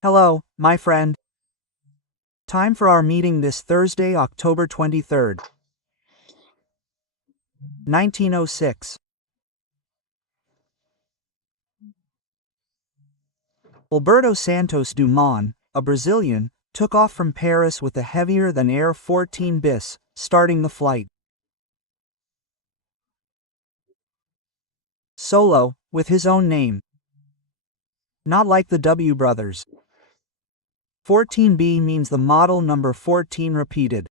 Hello, my friend. Time for our meeting this Thursday, October 23rd, 1906. Alberto Santos Dumont, a Brazilian, took off from Paris with a heavier-than-air 14 bis, starting the flight solo, with his own name. Not like the W brothers. 14B means the model number 14 repeated.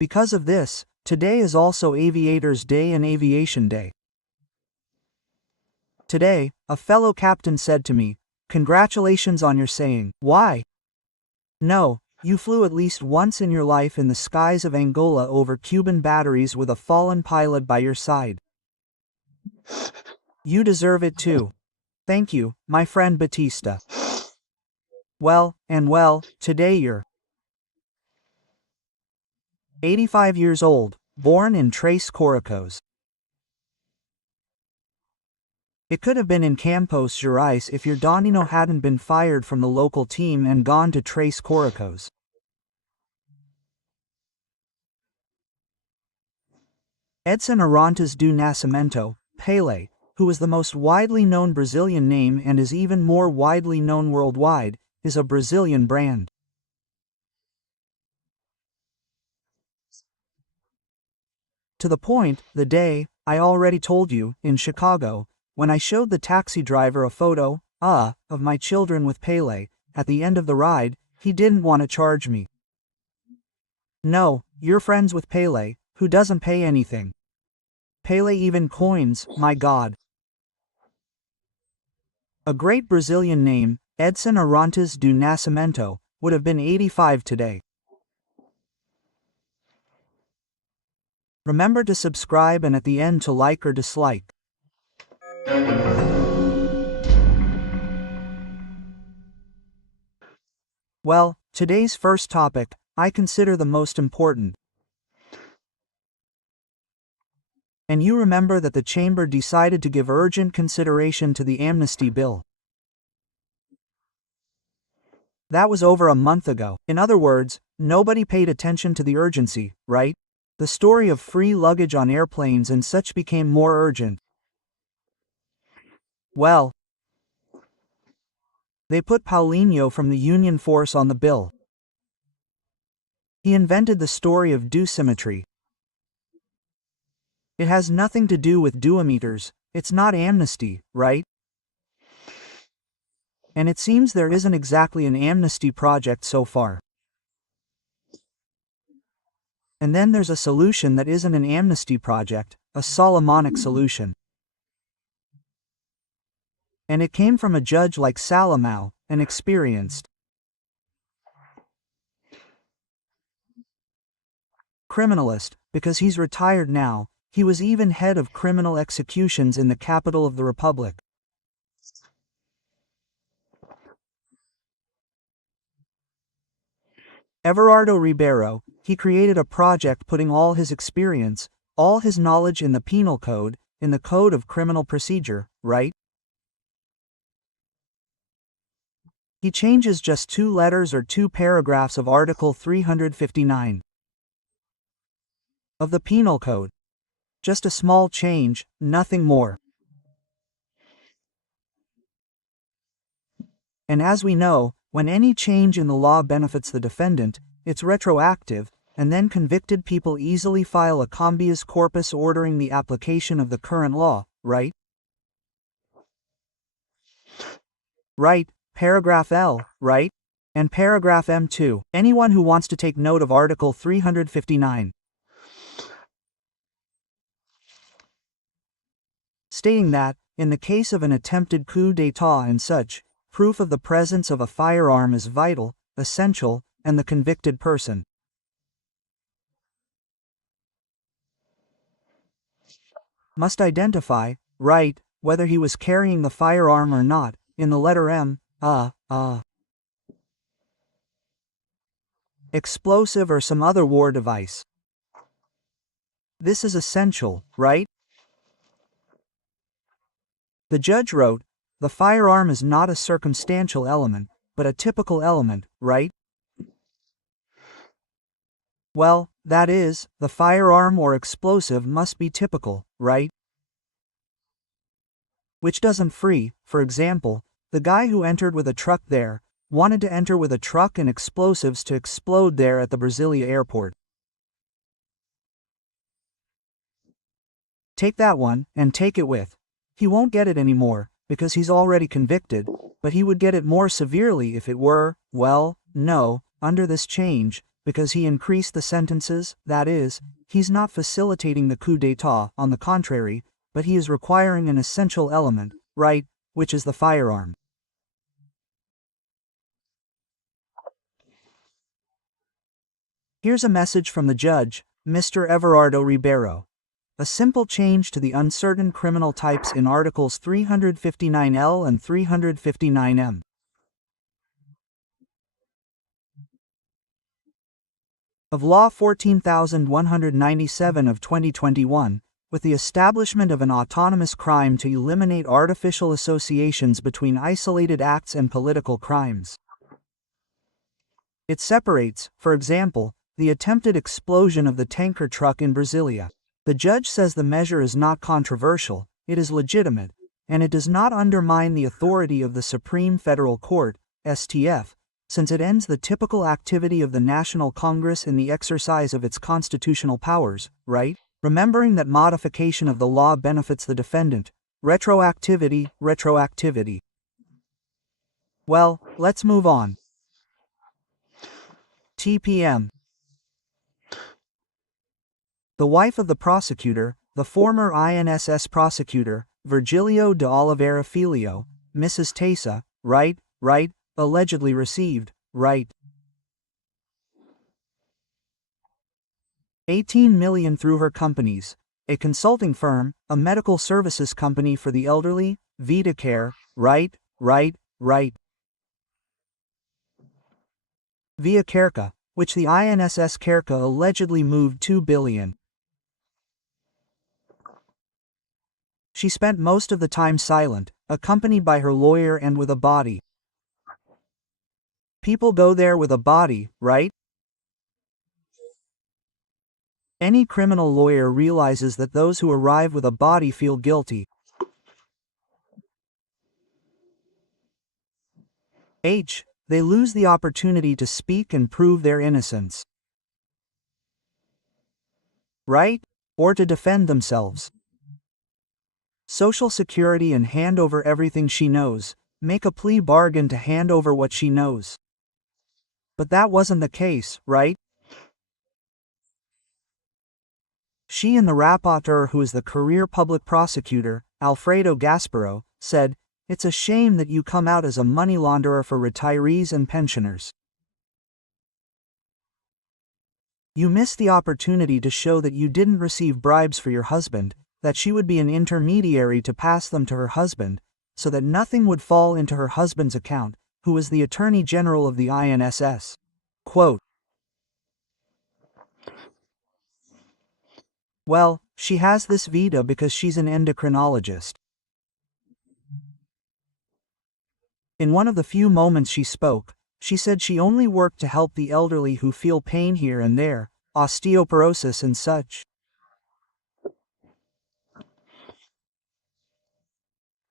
Because of this, today is also Aviators Day and Aviation Day. Today, a fellow captain said to me, "Congratulations on your saying." Why? No, you flew at least once in your life in the skies of Angola over Cuban batteries with a fallen pilot by your side. You deserve it too. Thank you, my friend Batista. Well, today you're 85 years old, born in Tres Coricos. It could have been in Campos Gerais if your Donino hadn't been fired from the local team and gone to Tres Coricos. Edson Arantes do Nascimento, Pelé, who is the most widely known Brazilian name and is even more widely known worldwide, is a Brazilian brand. To the point, the day, I already told you, in Chicago, when I showed the taxi driver a photo, of my children with Pelé, at the end of the ride, he didn't want to charge me. No, you're friends with Pelé, who doesn't pay anything. Pelé even coins, my God. A great Brazilian name, Edson Arantes do Nascimento, would have been 85 today. Remember to subscribe and at the end to like or dislike. Well, today's first topic, I consider the most important. And you remember that the chamber decided to give urgent consideration to the amnesty bill. That was over a month ago. In other words, nobody paid attention to the urgency, right? The story of free luggage on airplanes and such became more urgent. Well, they put Paulinho from the Union Force on the bill. He invented the story of dosimetry. It has nothing to do with duometers, it's not amnesty, right? And it seems there isn't exactly an amnesty project so far. And then there's a solution that isn't an amnesty project, a Solomonic solution. And it came from a judge like Salomão, an experienced criminalist, because he's retired now. He was even head of criminal executions in the capital of the Republic. Everardo Ribeiro, he created a project putting all his experience, all his knowledge in the penal code, in the code of criminal procedure, right? He changes just 2 letters or 2 paragraphs of Article 359 of the penal code. Just a small change, nothing more. And as we know, when any change in the law benefits the defendant, it's retroactive, and then convicted people easily file a habeas corpus ordering the application of the current law, right? Right, paragraph L, right? And paragraph M too. Anyone who wants to take note of Article 359. Stating that, in the case of an attempted coup d'état and such, proof of the presence of a firearm is vital, essential, and the convicted person must identify, right, whether he was carrying the firearm or not, in the letter M, explosive or some other war device. This is essential, right? The judge wrote, the firearm is not a circumstantial element, but a typical element, right? Well, that is, the firearm or explosive must be typical, right? Which doesn't free, for example, the guy who entered with a truck there, wanted to enter with a truck and explosives to explode there at the Brasilia airport. Take that one, and take it with. He won't get it anymore, because he's already convicted, but he would get it more severely if it were, well, no, under this change, because he increased the sentences, that is, he's not facilitating the coup d'etat, on the contrary, but he is requiring an essential element, right, which is the firearm. Here's a message from the judge, Mr. Everardo Ribeiro. A simple change to the uncertain criminal types in Articles 359L and 359M. Of Law 14,197 of 2021, with the establishment of an autonomous crime to eliminate artificial associations between isolated acts and political crimes. It separates, for example, the attempted explosion of the tanker truck in Brasilia. The judge says the measure is not controversial, it is legitimate, and it does not undermine the authority of the Supreme Federal Court, STF, since it ends the typical activity of the National Congress in the exercise of its constitutional powers, right? Remembering that modification of the law benefits the defendant. Retroactivity, retroactivity. Well, let's move on. TPM. The wife of the prosecutor, the former INSS prosecutor, Virgilio de Oliveira Filho, Mrs. Tesa, right, allegedly received, right, $18 million through her companies, a consulting firm, a medical services company for the elderly, Vida Care, right. Via Carca, which the INSS Carca allegedly moved $2 billion. She spent most of the time silent, accompanied by her lawyer and with a body. People go there with a body, right? Any criminal lawyer realizes that those who arrive with a body feel guilty. They lose the opportunity to speak and prove their innocence. Right? Or to defend themselves. Social Security and hand over everything she knows, make a plea bargain to hand over what she knows. But that wasn't the case, right? She and the rapporteur, who is the career public prosecutor, Alfredo Gasparo, said, "It's a shame that you come out as a money launderer for retirees and pensioners. You missed the opportunity to show that you didn't receive bribes for your husband, that she would be an intermediary to pass them to her husband, so that nothing would fall into her husband's account, who is the Attorney General of the INSS." Quote, "Well, she has this vita because she's an endocrinologist." In one of the few moments she spoke, she said she only worked to help the elderly who feel pain here and there, osteoporosis and such.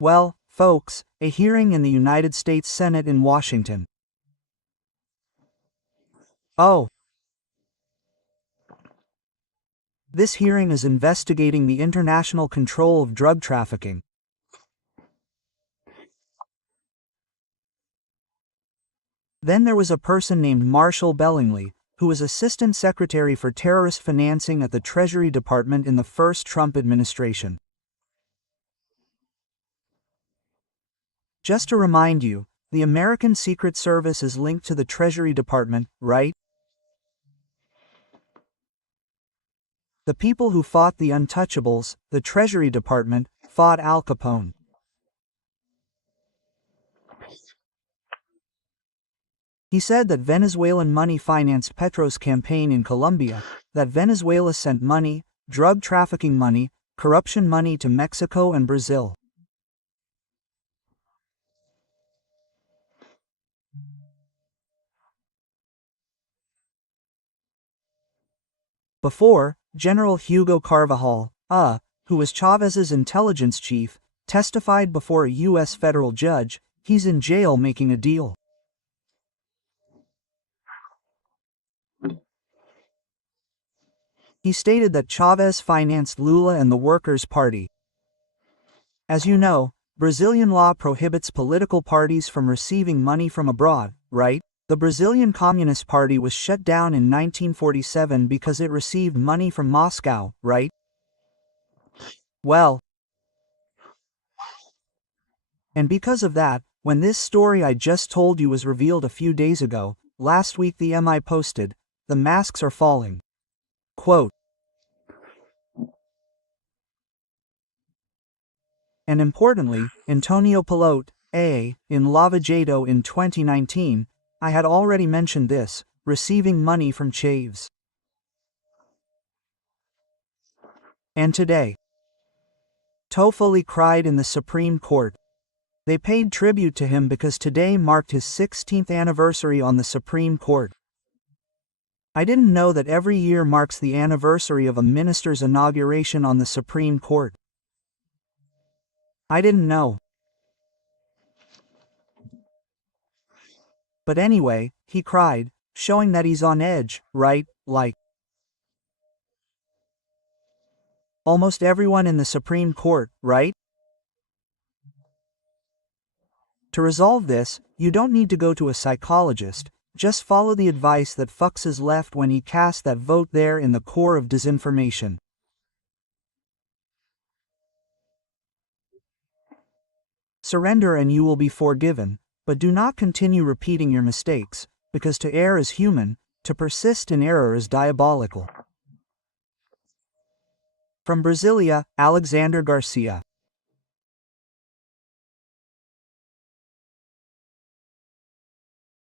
Well, folks, a hearing in the United States Senate in Washington. Oh. This hearing is investigating the international control of drug trafficking. Then there was a person named Marshall Bellingley, who was Assistant Secretary for Terrorist Financing at the Treasury Department in the first Trump administration. Just to remind you, the American Secret Service is linked to the Treasury Department, right? The people who fought the untouchables, the Treasury Department, fought Al Capone. He said that Venezuelan money financed Petro's campaign in Colombia, that Venezuela sent money, drug trafficking money, corruption money to Mexico and Brazil. Before, General Hugo Carvajal, who was Chávez's intelligence chief, testified before a U.S. federal judge. He's in jail making a deal. He stated that Chávez financed Lula and the Workers' Party. As you know, Brazilian law prohibits political parties from receiving money from abroad, right? The Brazilian Communist Party was shut down in 1947 because it received money from Moscow, right? Well, and because of that, when this story I just told you was revealed a few days ago, last week the MI posted, "The masks are falling." Quote. And importantly, Antonio Pilote, in Lava Jato in 2019, I had already mentioned this, receiving money from Chaves. And today, Toffoli cried in the Supreme Court. They paid tribute to him because today marked his 16th anniversary on the Supreme Court. I didn't know that every year marks the anniversary of a minister's inauguration on the Supreme Court. I didn't know. But anyway, he cried, showing that he's on edge, right? Like almost everyone in the Supreme Court, right? To resolve this, you don't need to go to a psychologist, just follow the advice that Fuchs left when he cast that vote there in the core of disinformation. Surrender and you will be forgiven, but do not continue repeating your mistakes, because to err is human, to persist in error is diabolical. From Brasilia, Alexandre Garcia.